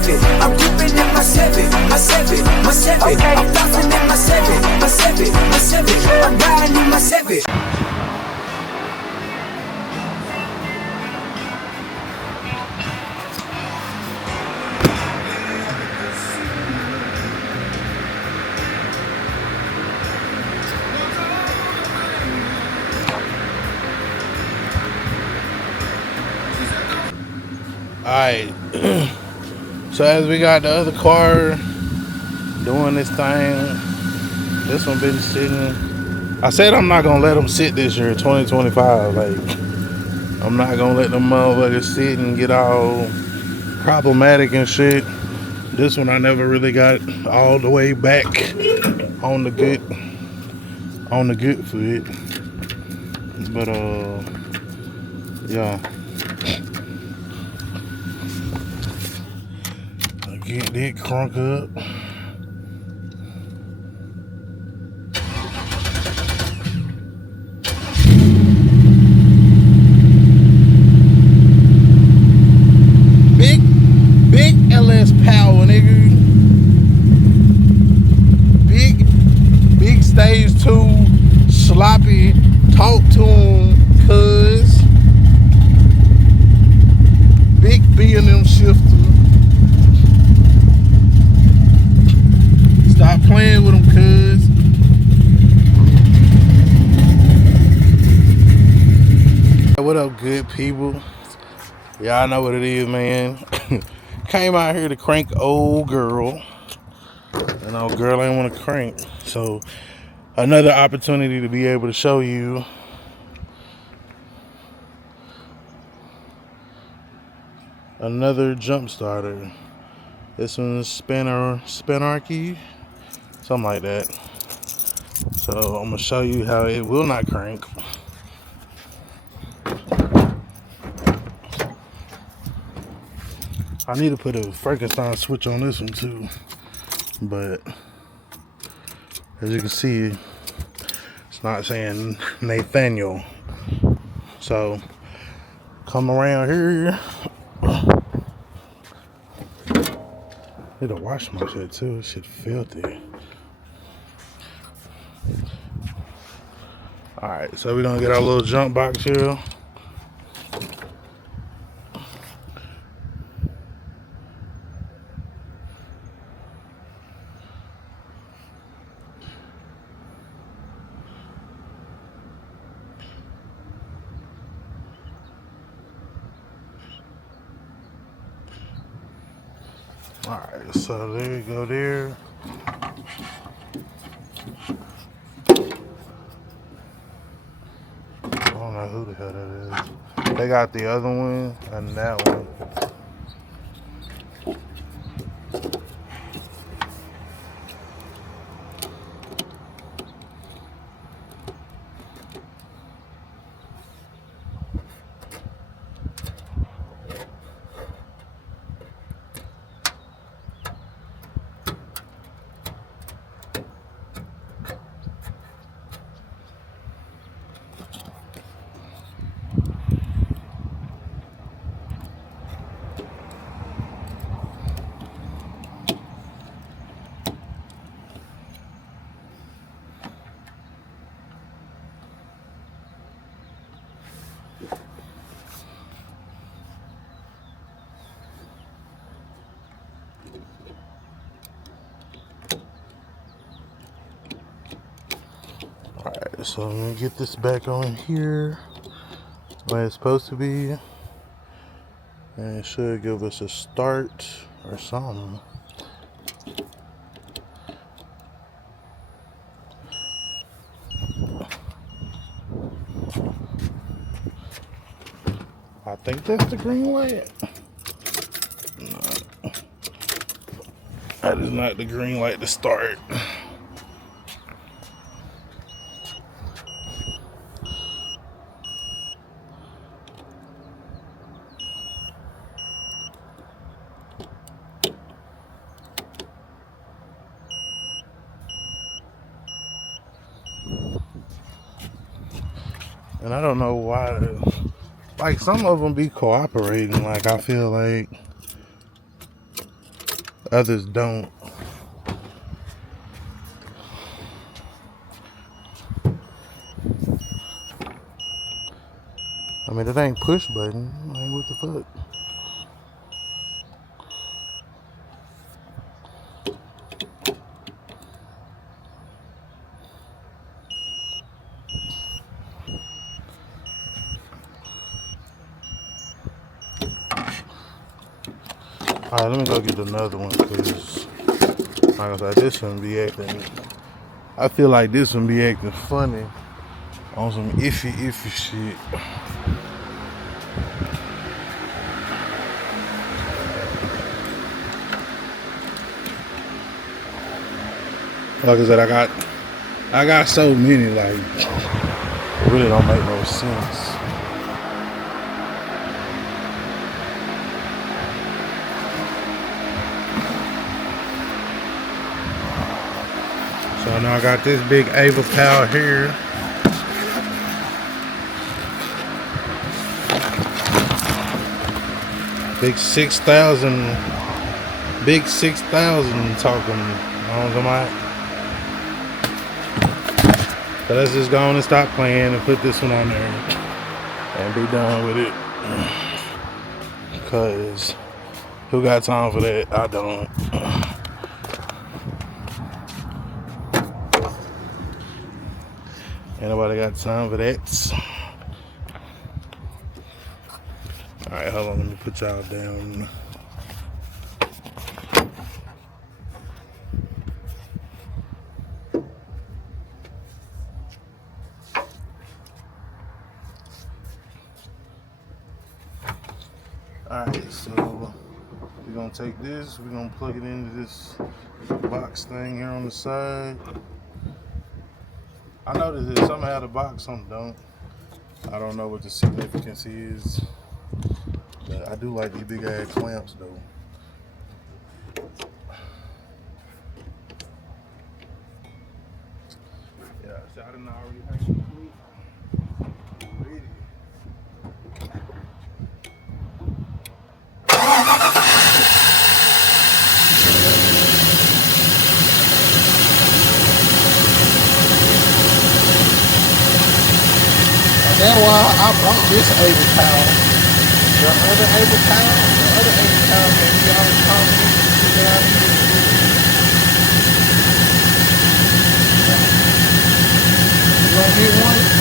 Chevy. I'm whipping in my Chevy, my Chevy, my Chevy. Okay. I'm flossing in my Chevy, my Chevy, my Chevy. I'm riding in my Chevy. Alright, so as we got the other car doing this thing, this one been sitting. I said I'm not gonna let them sit this year, 2025. Like, I'm not gonna let them motherfuckers sit and get all problematic and shit. This one I never really got all the way back on the good foot. But yeah. Get that crunk up. Big LS power, nigga. Big stage 2, sloppy, talk to him, cuz. Big B&M shifter. Stop playing with them, cuz. What up, good people? Y'all know what it is, man. Came out here to crank old girl. And old girl ain't want to crank. So, another opportunity to be able to show you another jump starter. This one's Spinarchy. Something like that. So I'm gonna show you how it will not crank. I need to put a Frankenstein switch on this one too, but as you can see, it's not saying Nathaniel. So come around here. Need to wash my shit too. This shit filthy. Alright, so we're gonna get our little jump box here. Alright, so there you go there. I don't know who the hell that is. They got the other one and that one. Alright, so I'm gonna get this back on here where it's supposed to be, and it should give us a start or something. I think that's the green light. No, that is not the green light to start. And I don't know why, like some of them be cooperating. Like I feel like Others don't. I mean, it ain't push button. Like, what the fuck? Alright, let me go get another one, because, like I said, this one be acting, I feel like this one be acting funny on some iffy shit. Like I said, I got so many, like, it really don't make no sense. So now I got this big Ava Power here. Big 6,000. Big 6,000 talking on the mic. So let's just go on and stop playing and put this one on there and be done with it. Because who got time for that? I don't. Ain't nobody got time for that. Alright, hold on, let me put y'all down. Alright, so we're gonna take this, we're gonna plug it into this box thing here on the side. I noticed that some have the box, some don't. I don't know what the significance is, but I do like these big ass clamps though. Yeah, so I didn't already hang the food. Ready. That's why I bought this Ava Power. The other Ava Power, man, we always call me to sit down here. You gonna get one?